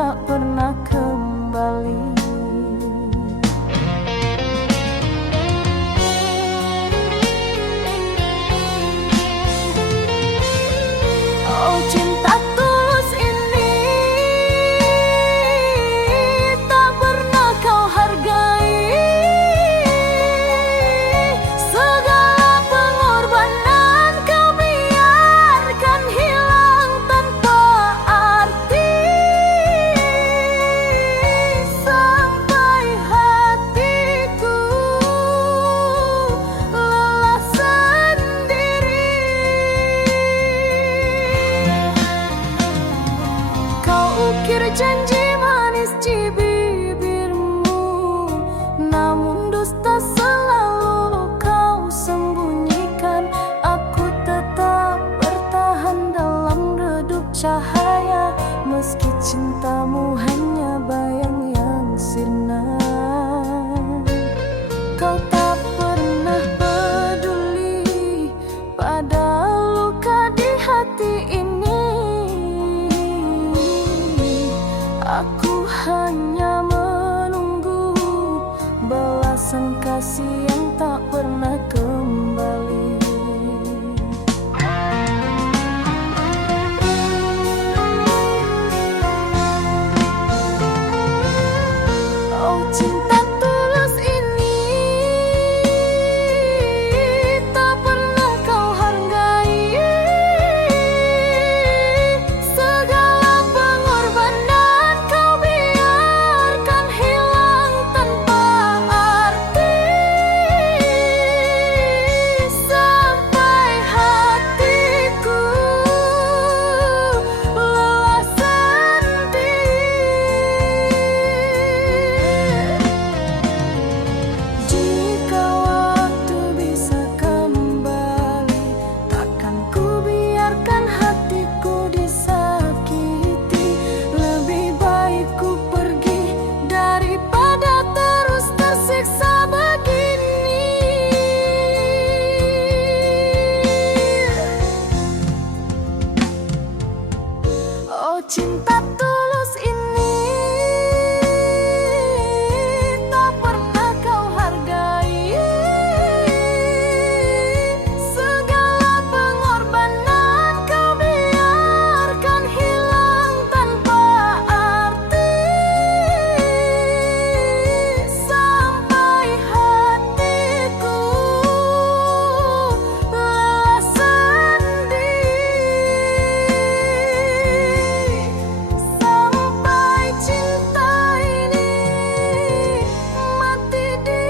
tak pernah kembali. Oh, cinta tulus ini tak pernah kau hargai. Segala pengorbanan kau biarkan hilang tanpa arti. Sampai hatiku lelah sendiri. Kau ukir janji manis di bibirmu, namun dusta selalu kau sembunyikan. Aku tetap bertahan dalam redup cahaya, meski cintamu hanya bayang yang sirna. Kau tak pernah peduli pada luka di hati ini. Aku hanya menunggu balasan kasih yang tak pernah kembali. Oh, cinta tulus ini tak pernah kau hargai. Segala pengorbanan kau biarkan hilang tanpa arti. Sampai hatiku lelah sendiri. Jika waktu bisa kembali, takkan ku biarkan hatiku disakiti. Lebih baik ku pergi daripada terus tersiksa begini. Oh, cinta tulus ini tak pernah kau hargai. Segala pengorbanan kau biarkan hilang tanpa arti. Sampai hatiku lelah sendiri. Sampai cinta ini mati di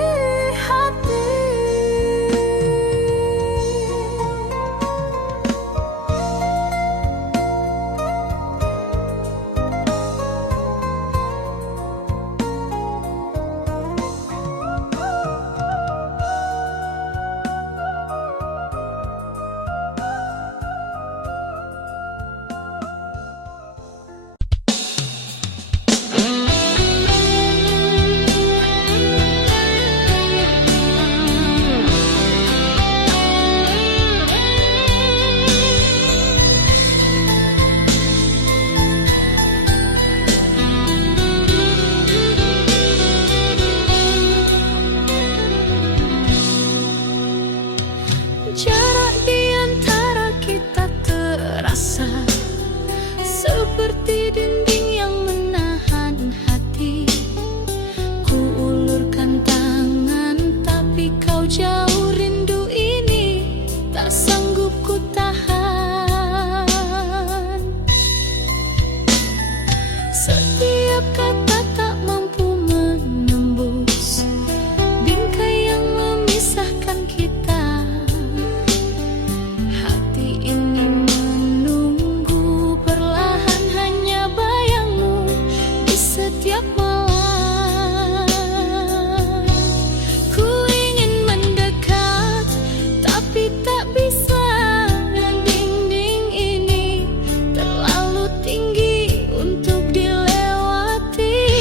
hati. Jarak di antara kita terasa seperti dinding yang menahan hati. Ku ulurkan tangan tapi kau jauh, rindu ini tak sanggup ku tahan. Setiap kata tak mampu menembus bingkai yang memisahkan kita. Hati ini menunggu perlahan hanya bayangmu di setiap malam. Ku ingin mendekat tapi tak bisa. Dinding ini terlalu tinggi untuk dilewati.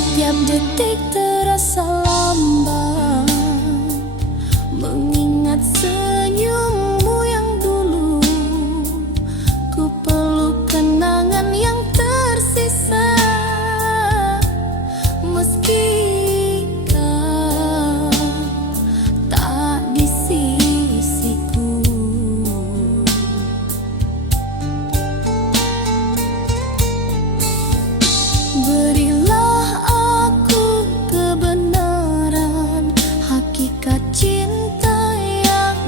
Setiap detik terasa lambat, mengingat senyummu yang dulu. Ku peluk kenangan yang tersisa, meski kau tak di sisiku. Berilah aku kebenaran, hakikat cinta yang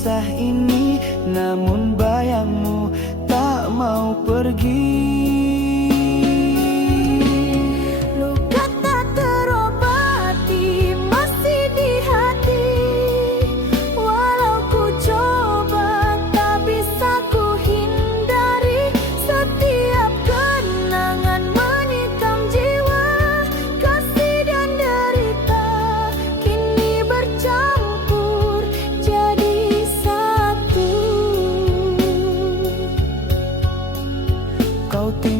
kisah ini, namun bayangmu tak mau pergi. Luka tak terobati masih di hati. Walau ku coba tak bisa ku hindari. Setiap kenangan menikam jiwa. Kasih dan derita kini bercampur jadi satu. Kau tinggal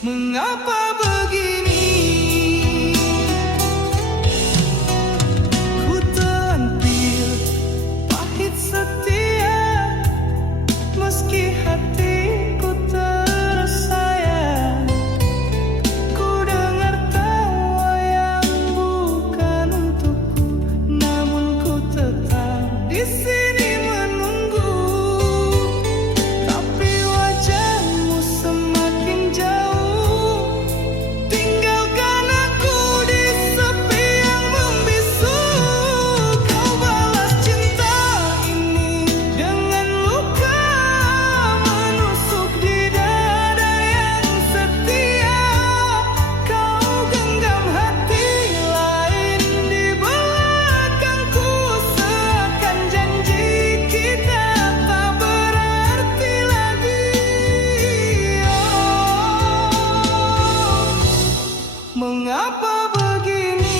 Mengapa begini? Ku tampil pahit setia, meski hatiku tersayang. Ku dengar tawa yang bukan untukku, namun ku tetap di sini menunggu. Tapi wajahmu semakin jauh, tinggalkan aku di sepi yang membisu. Kau balas cinta ini dengan luka menusuk di dada yang setia. Kau genggam hati lain di belakangku, seakan janji kita tak berarti lagi. Oh, mengapa begini?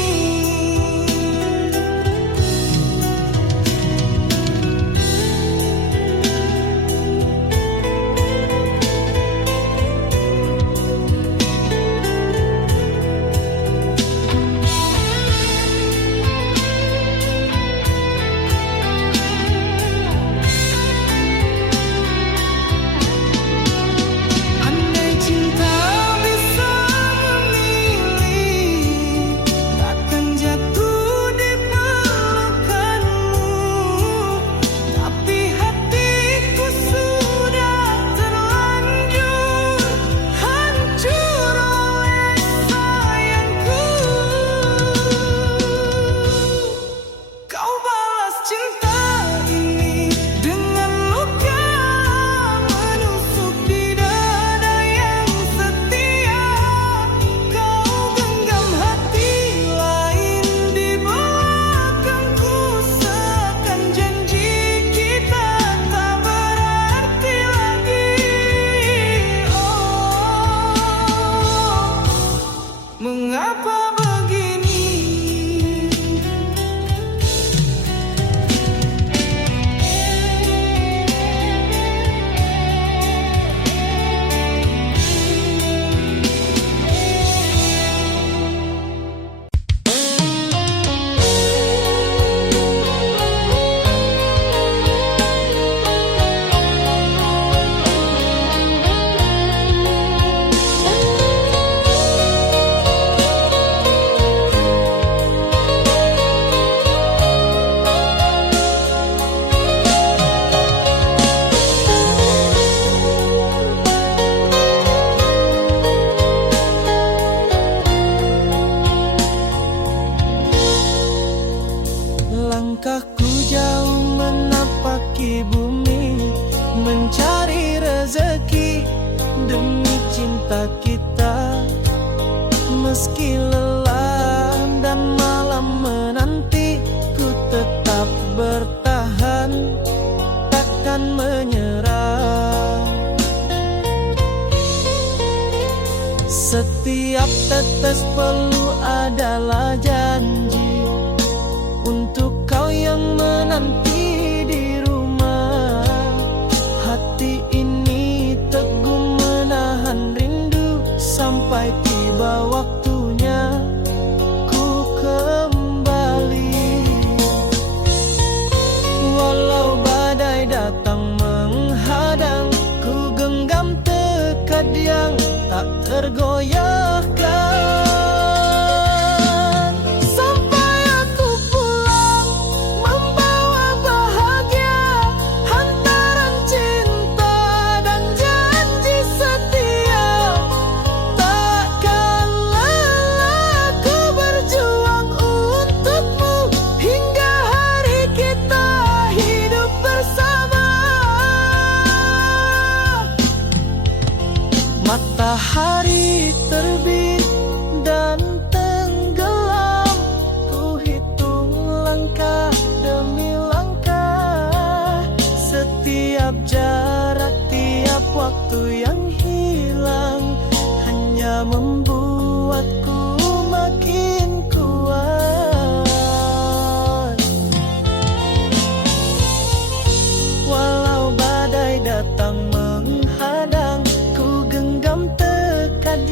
Andai cinta bisa memilih, takkan jatuh di pelukanmu. Tapi hatiku sudah terlanjur hancur oleh sayangku. Kau balas cinta ini dengan luka menusuk di dada yang setia. Kau genggam hati lain di belakangku, seakan janji kita tak berarti lagi. Oh, mengapa begini? Langkahku jauh menapaki bumi, mencari rezeki demi cinta kita. Meski lelah dan malam menanti, ku tetap bertahan, takkan menyerah. Setiap tetes peluh adalah janji untuk kau yang menanti di rumah. Hati ini teguh menahan rindu sampai tiba waktunya ku kembali. Walau badai datang menghadang, ku genggam tekad yang tak tergoyahkan. Sampai aku pulang membawa bahagia, hantaran cinta dan janji setia. Takkan lelah ku berjuang untukmu hingga hari kita hidup bersama. Matahari terbit dan tenggelam, ku hitung langkah demi langkah. Setiap jarak, tiap waktu yang hilang hanya membuatku makin kuat. Walau badai datang menghadang, ku genggam tekad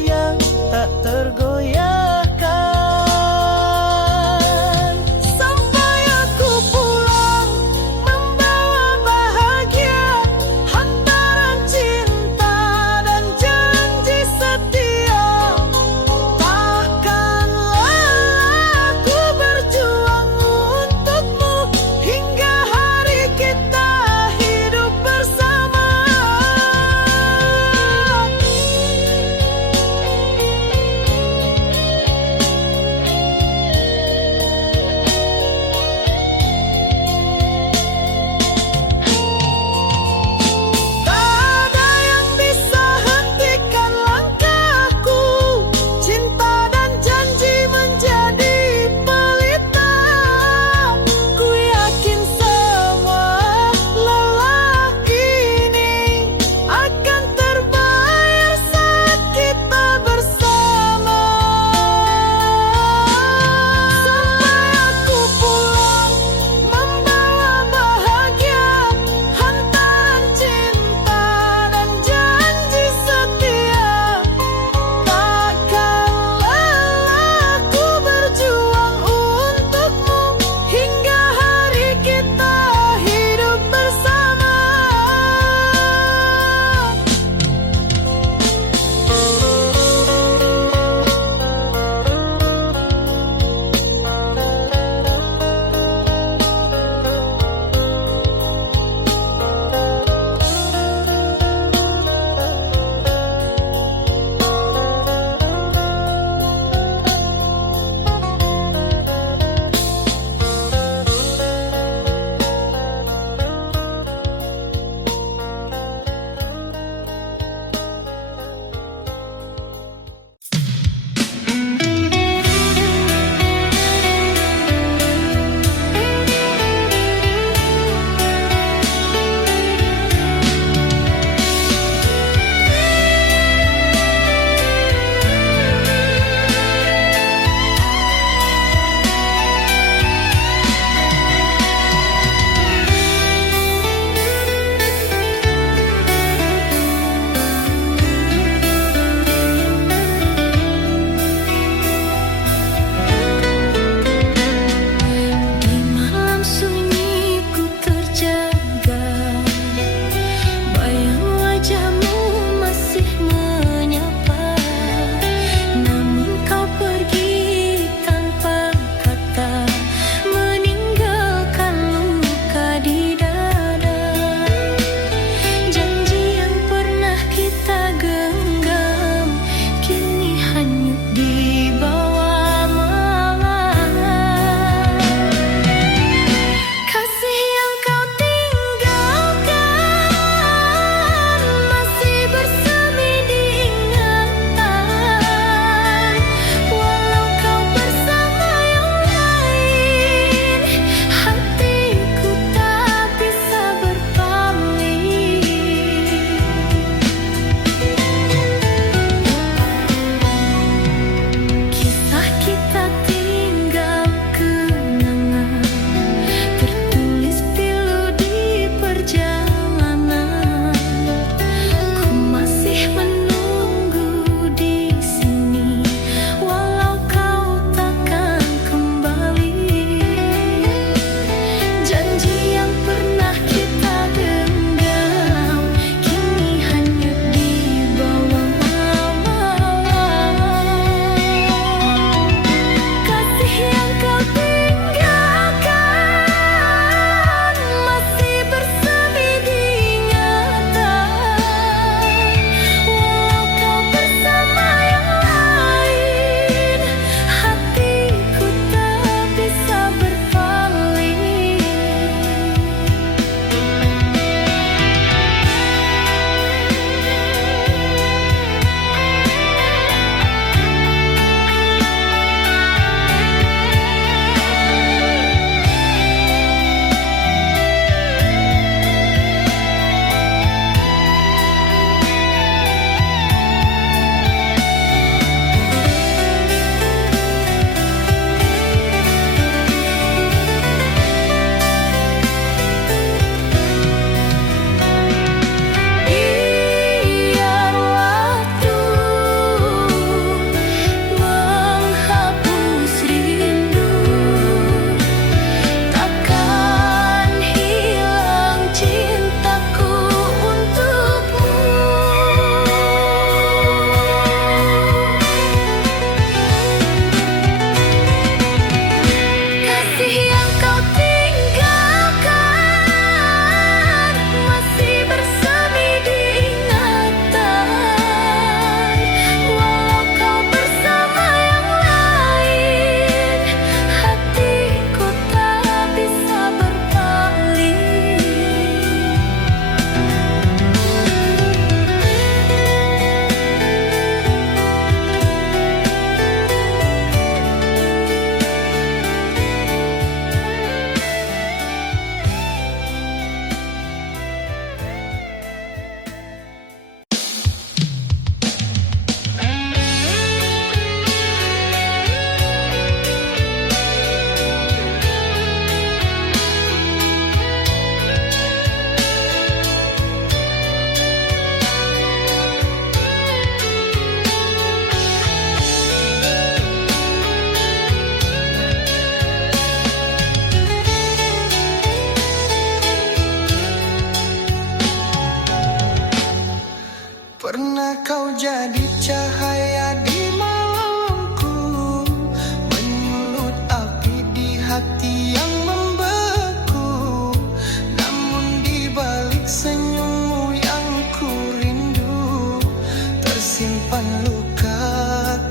simpan luka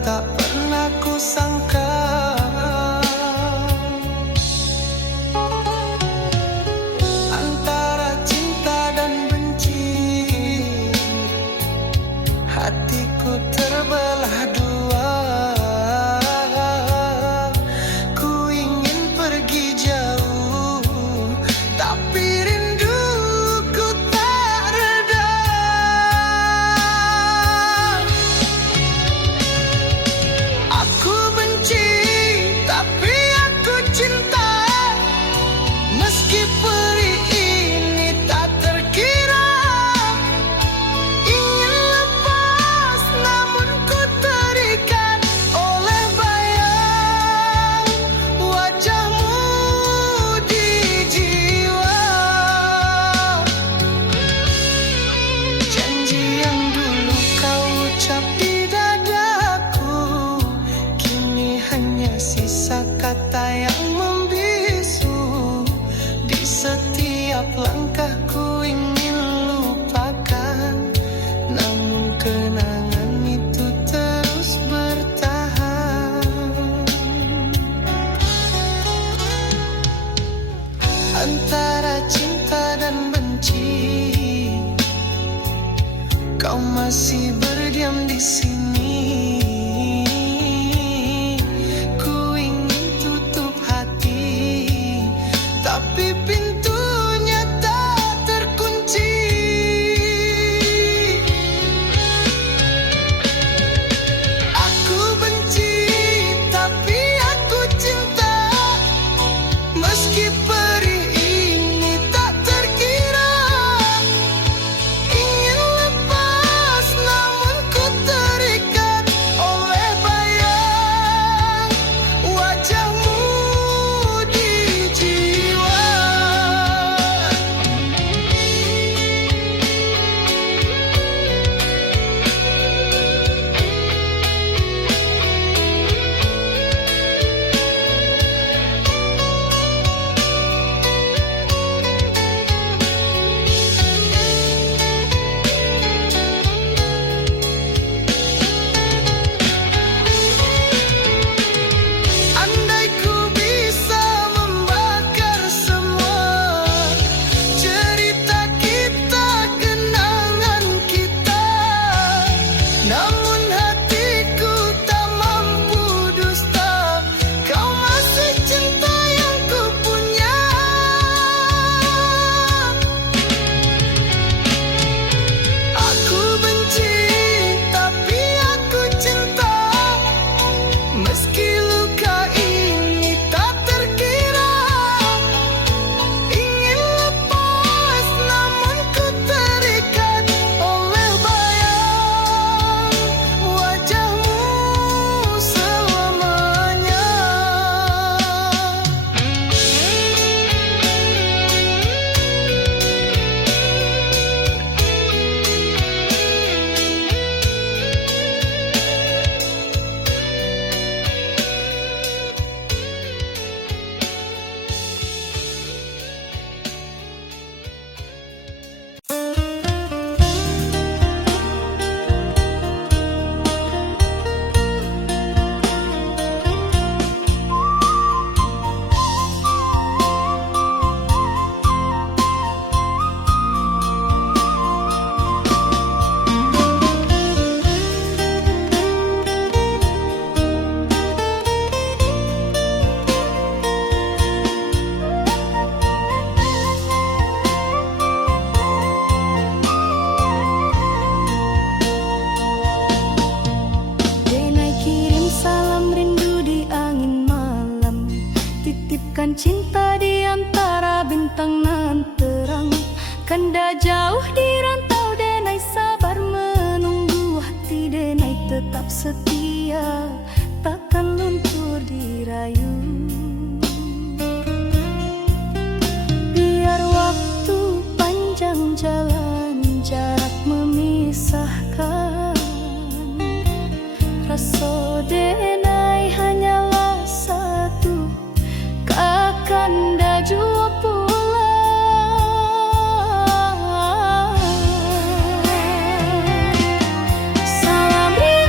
tak pernah ku sangka. Antara cinta dan benci, hatiku terbelah dua. Ku ingin pergi jauh, tapi rinduku tak reda. Aku benci, tapi aku cinta. Meski perih ini tak terkira. Ingin lepas namun ku terikat oleh bayang wajahmu di jiwa. Janji yang dulu kau ucap di dadaku, kini hanya sisa kata yang membisu. Di setiap langkahku ingin lupakan, namun kenangan itu terus bertahan. Antara cinta dan benci, kau masih berdiam di sini. Ku ingin tutup hati, tapi pintunya tak terkunci. Aku benci, tapi aku cinta. Meski perih ini tak terkira. Ingin lepas namun ku terikat oleh bayang wajahmu di jiwa. Andai ku bisa membakar semua cerita kita, kenangan kita, namun hatiku tak mampu dusta. Kau masih cinta yang ku punya. Aku benci, tapi aku cinta. Meski luka ini tak terkira. Ingin lepas namun ku terikat oleh bayang wajahmu selamanya. Denai kirim salam rindu di angin malam, titipkan cinta di antara bintang nan terang. Kanda jauh di rantau, Denai sabar menunggu. Hati Denai tetap setia, takkan luntur dirayu. Biar waktu panjang jalan, jarak memisahkan. Rasa Denai hanyalah satu, kakanda jua pulang. Salam rindu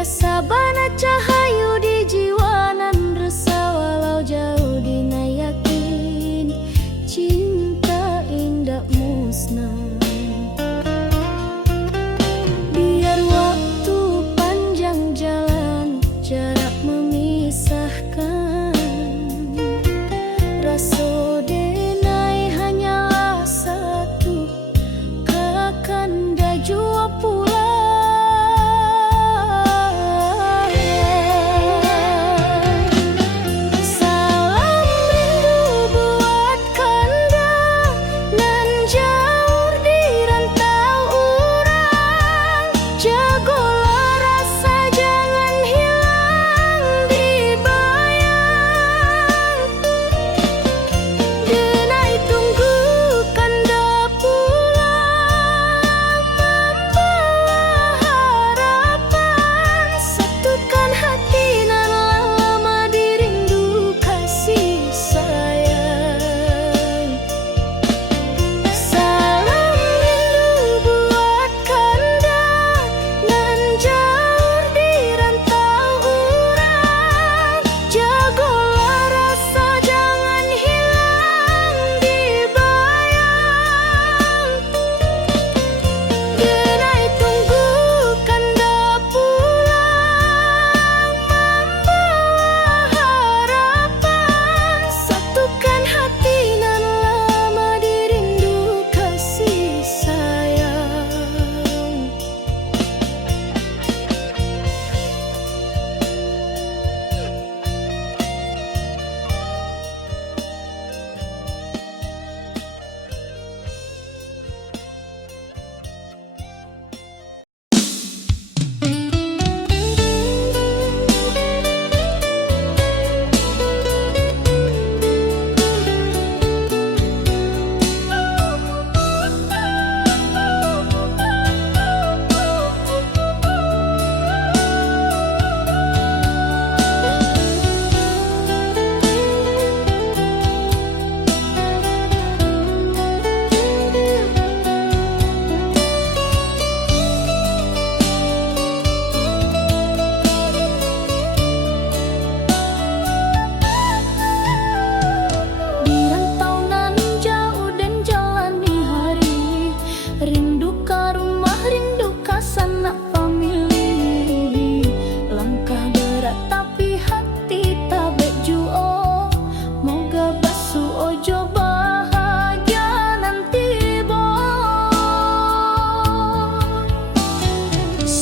sabana cahayu di jiwa nan resah walau jauh dina yakin cinta indah musnah. Biar waktu panjang jalan jarak memisahkan, rasa denai hanyalah satu, kakanda jua pulang.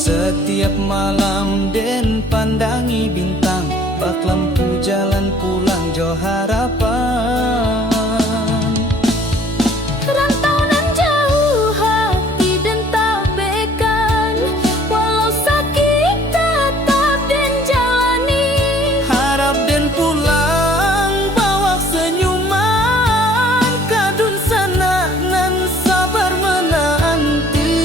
Setiap malam den pandangi bintang, bak lampu jalan pulang jo harapan. Rantau nan jauh hati dan tabaikan, walau sakit tetap den jalani. Harap den pulang bawa senyuman, kadun sana nan sabar menanti.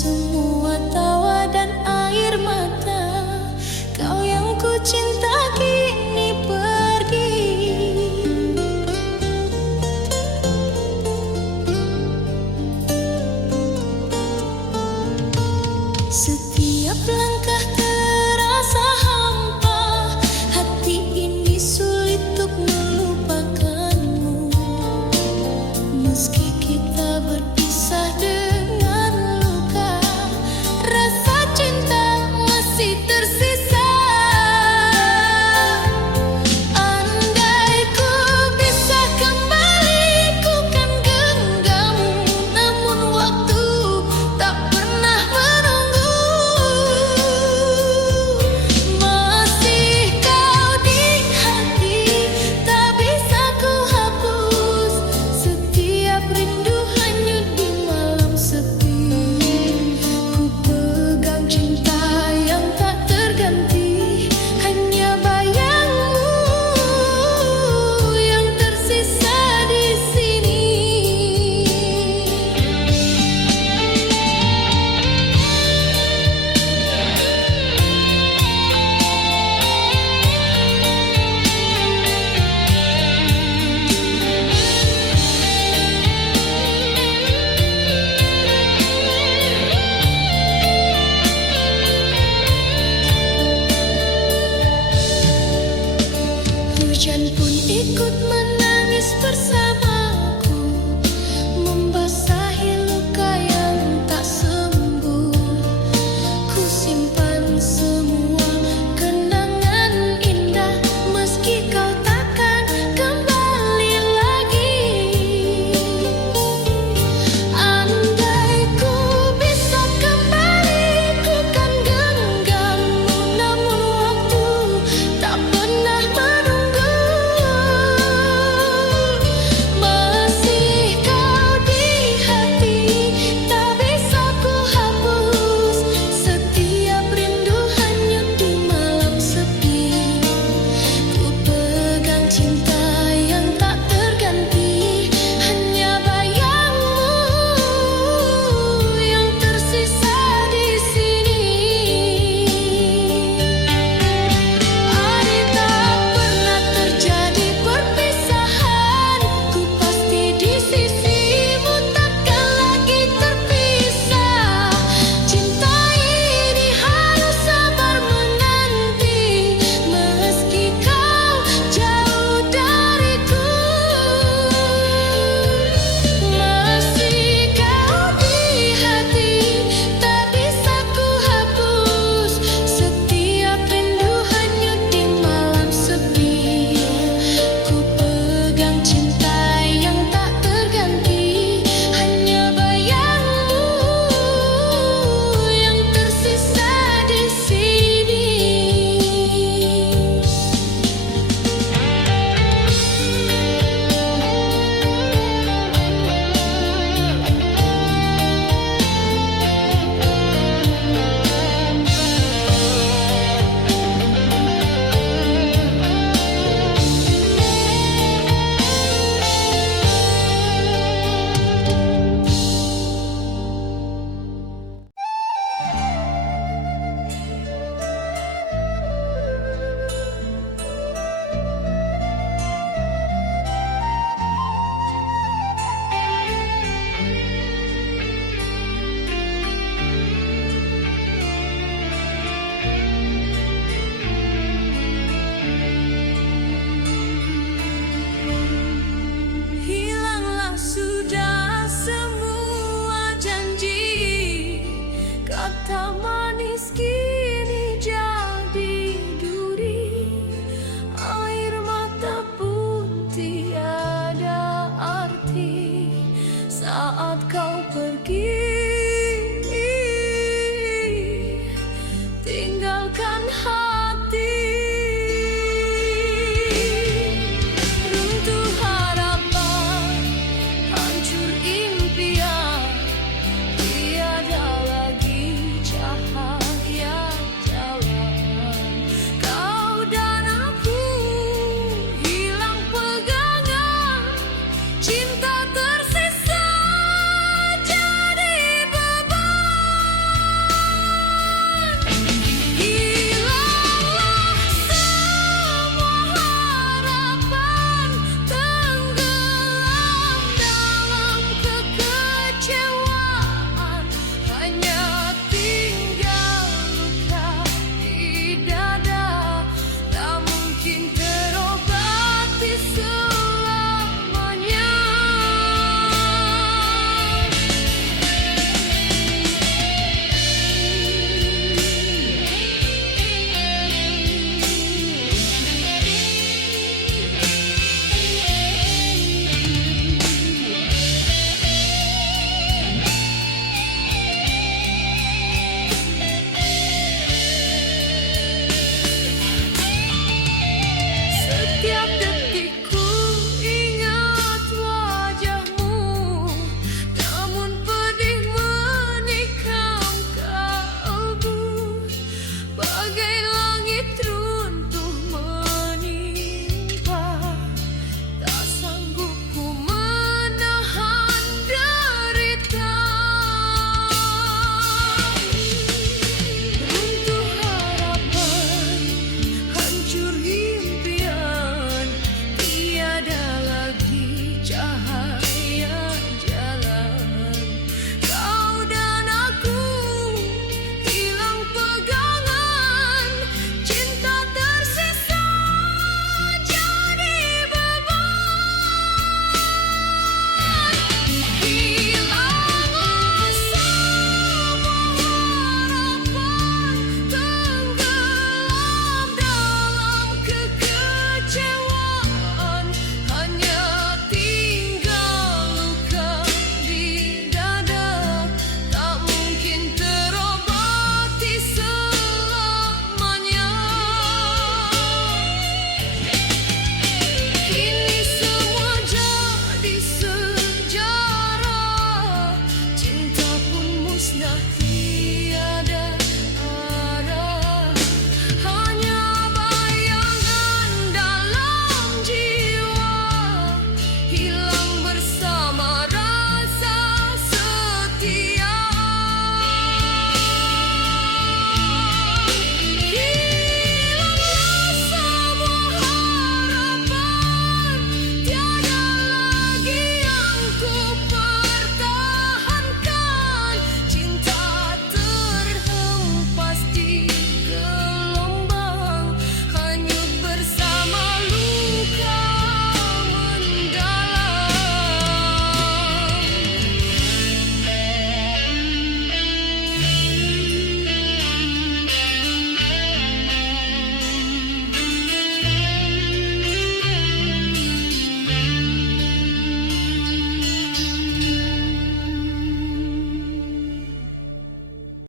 semua tawa dan air mata. Kau yang ku cinta kini pergi. Setiap langkah